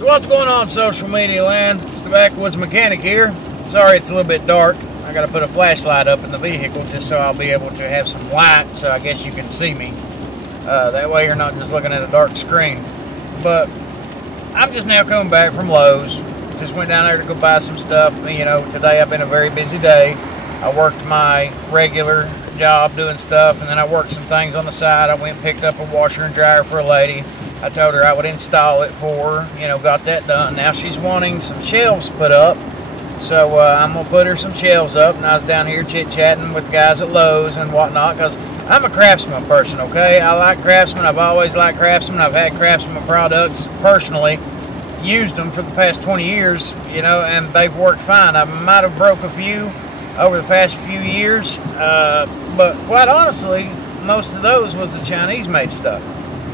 So what's going on, social media land? It's the Backwoods Mechanic here. Sorry it's a little bit dark. I got to put a flashlight up in the vehicle just so I'll be able to have some light so I guess you can see me. That way you're not just looking at a dark screen. But I'm just now coming back from Lowe's. Just went down there to go buy some stuff. You know, today I've been a very busy day. I worked my regular job doing stuff, and then I worked some things on the side. I went and picked up a washer and dryer for a lady. I told her I would install it for her, you know, got that done. Now she's wanting some shelves put up, so I'm going to put her some shelves up. And I was down here chit-chatting with the guys at Lowe's and whatnot, because I'm a Craftsman person, okay? I like Craftsman. I've always liked Craftsman. I've had Craftsman products personally, used them for the past 20 years, you know, and they've worked fine. I might have broke a few over the past few years, but quite honestly, most of those was the Chinese-made stuff,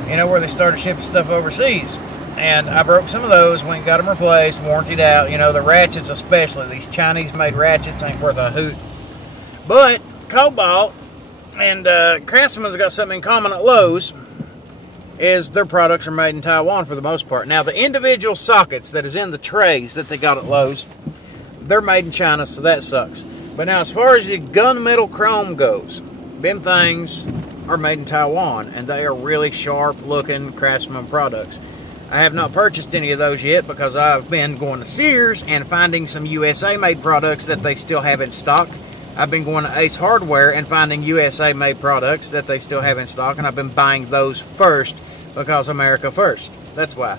you know, where they started shipping stuff overseas. And I broke some of those, went and got them replaced, warrantied out. You know, the ratchets especially, these Chinese-made ratchets ain't worth a hoot. But Kobalt and Craftsman's got something in common at Lowe's, is their products are made in Taiwan for the most part. Now, the individual sockets that is in the trays that they got at Lowe's, they're made in China, so that sucks. But now, as far as the gunmetal chrome goes, them things are made in Taiwan, and they are really sharp-looking Craftsman products. I have not purchased any of those yet because I've been going to Sears and finding some USA-made products that they still have in stock. I've been going to Ace Hardware and finding USA-made products that they still have in stock, and I've been buying those first because America first. That's why.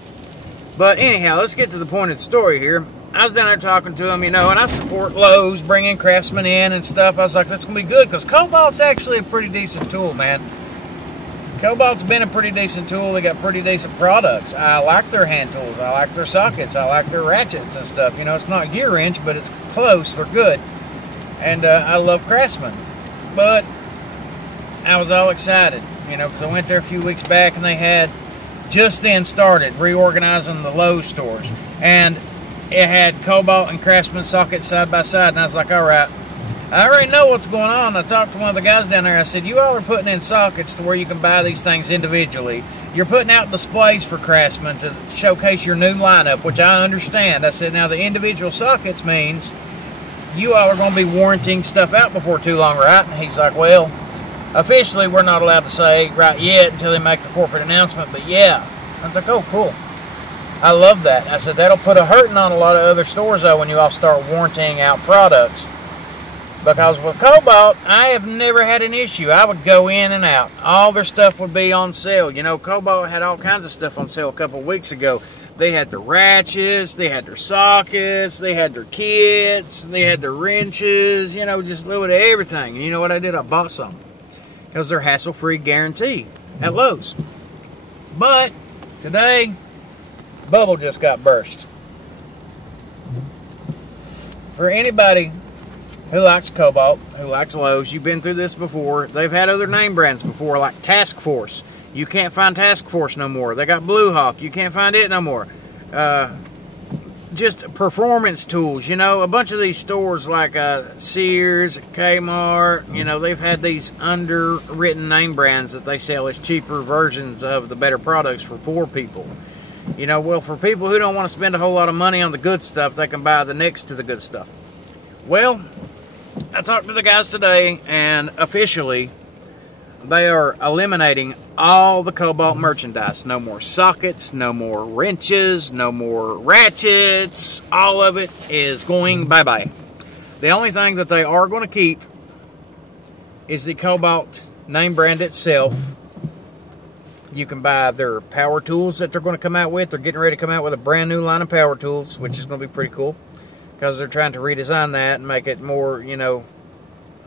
But anyhow, let's get to the point of the story here. I was down there talking to them, you know, and I support Lowe's, bringing Craftsman in and stuff. I was like, that's going to be good, because Kobalt's actually a pretty decent tool, man. Kobalt's been a pretty decent tool. They got pretty decent products. I like their hand tools. I like their sockets. I like their ratchets and stuff. You know, it's not gear wrench, but it's close. They're good. And I love Craftsman. But I was all excited, you know, because I went there a few weeks back, and they had just then started reorganizing the Lowe's stores. And it had Kobalt and Craftsman sockets side by side, and I was like, all right, I already know what's going on. I talked to one of the guys down there. I said, you all are putting in sockets to where you can buy these things individually. You're putting out displays for Craftsman to showcase your new lineup, which I understand. I said, now the individual sockets means you all are going to be warranting stuff out before too long, right? And he's like, well, officially we're not allowed to say right yet until they make the corporate announcement, but yeah. I was like, oh, cool. I love that. I said, that'll put a hurting on a lot of other stores, though, when you all start warranting out products. Because with Kobalt, I have never had an issue. I would go in and out. All their stuff would be on sale. You know, Kobalt had all kinds of stuff on sale a couple of weeks ago. They had their ratchets, they had their sockets, they had their kits, they had their wrenches, you know, just a little bit of everything. And you know what I did? I bought some. Because they're hassle-free guarantee at Lowe's. But today, bubble just got burst. For anybody who likes Kobalt, who likes Lowe's, you've been through this before. They've had other name brands before, like Task Force. You can't find Task Force no more. They got Blue Hawk. You can't find it no more. Just performance tools, you know. A bunch of these stores like Sears, Kmart, you know, they've had these underwritten name brands that they sell as cheaper versions of the better products for poor people. You know, well, for people who don't want to spend a whole lot of money on the good stuff, they can buy the next to the good stuff. Well, I talked to the guys today, and officially, they are eliminating all the Kobalt merchandise. No more sockets, no more wrenches, no more ratchets. All of it is going bye-bye. The only thing that they are going to keep is the Kobalt name brand itself. You can buy their power tools that they're going to come out with. They're getting ready to come out with a brand new line of power tools, which is going to be pretty cool, because they're trying to redesign that and make it more, you know,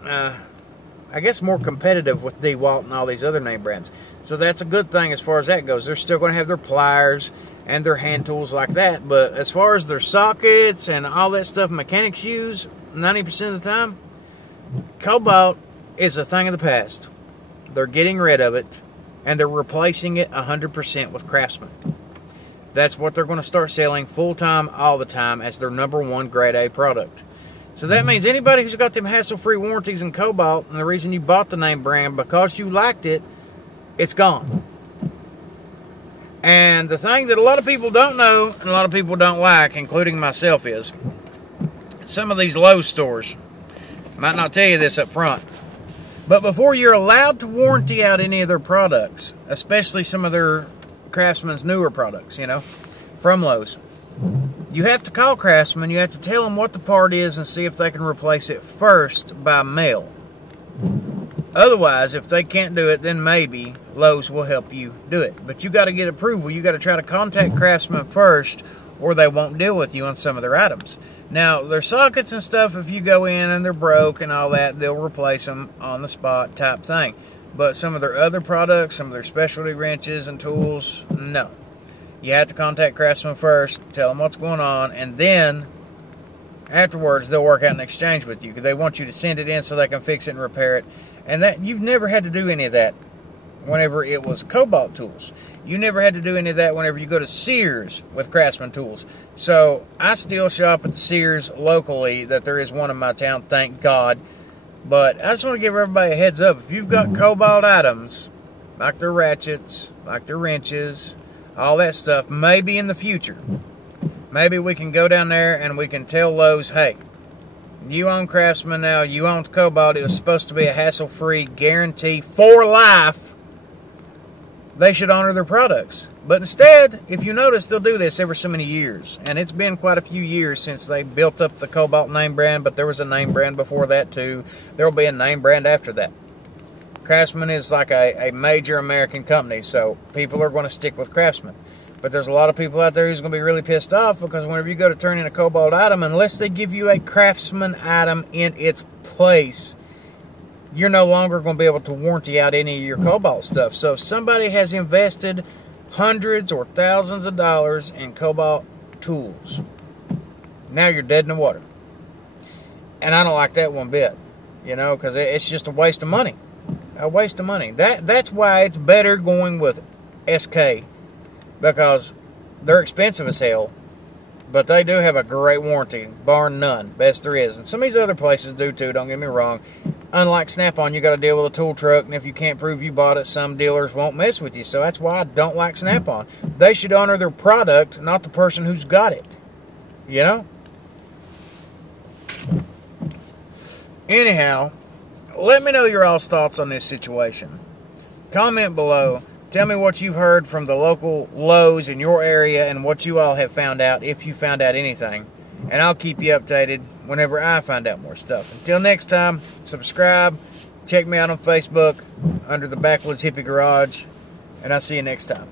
I guess more competitive with DeWalt and all these other name brands. So that's a good thing as far as that goes. They're still going to have their pliers and their hand tools like that. But as far as their sockets and all that stuff mechanics use, 90% of the time, Kobalt is a thing of the past. They're getting rid of it, and they're replacing it 100% with Craftsman. That's what they're going to start selling full-time all the time as their #1 grade A product. So that means anybody who's got them hassle-free warranties in Kobalt, and the reason you bought the name brand because you liked it, it's gone. And the thing that a lot of people don't know and a lot of people don't like, including myself, is some of these Lowe stores might not tell you this up front, but before you're allowed to warranty out any of their products, especially some of their Craftsman's newer products, you know, from Lowe's, you have to call Craftsman. You have to tell them what the part is and see if they can replace it first by mail. Otherwise, if they can't do it, then maybe Lowe's will help you do it. But you got to get approval. You got to try to contact Craftsman first, or they won't deal with you on some of their items. Now, their sockets and stuff, if you go in and they're broke and all that, they'll replace them on the spot type thing. But some of their other products, some of their specialty wrenches and tools, no. You have to contact Craftsman first, tell them what's going on, and then afterwards they'll work out an exchange with you. They want you to send it in so they can fix it and repair it. And that you've never had to do any of that whenever it was Kobalt tools. You never had to do any of that whenever you go to Sears with Craftsman tools. So I still shop at Sears locally, that there is one in my town, thank God. But I just want to give everybody a heads up. If you've got Kobalt items, like their ratchets, like their wrenches, all that stuff, maybe in the future, maybe we can go down there and we can tell Lowe's, hey, you own Craftsman now, you own Kobalt, it was supposed to be a hassle-free guarantee for life. They should honor their products. But instead, if you notice, they'll do this every so many years. And it's been quite a few years since they built up the Kobalt name brand, but there was a name brand before that too. There will be a name brand after that. Craftsman is like a major American company, so people are going to stick with Craftsman. But there's a lot of people out there who's going to be really pissed off, because whenever you go to turn in a Kobalt item, unless they give you a Craftsman item in its place, you're no longer going to be able to warranty out any of your Kobalt stuff. So if somebody has invested hundreds or thousands of dollars in Kobalt tools, now you're dead in the water. And I don't like that one bit, you know, because it's just a waste of money. A waste of money. That's why it's better going with SK, because they're expensive as hell, but they do have a great warranty, bar none, best there is. And some of these other places do too, don't get me wrong. Unlike Snap-on, you got to deal with a tool truck, and if you can't prove you bought it, some dealers won't mess with you. So that's why I don't like Snap-on. They should honor their product, not the person who's got it. You know? Anyhow, let me know your all's thoughts on this situation. Comment below. Tell me what you've heard from the local Lowe's in your area and what you all have found out, if you found out anything. And I'll keep you updated whenever I find out more stuff. Until next time, subscribe. Check me out on Facebook under the Backwoods Hippie Garage. And I'll see you next time.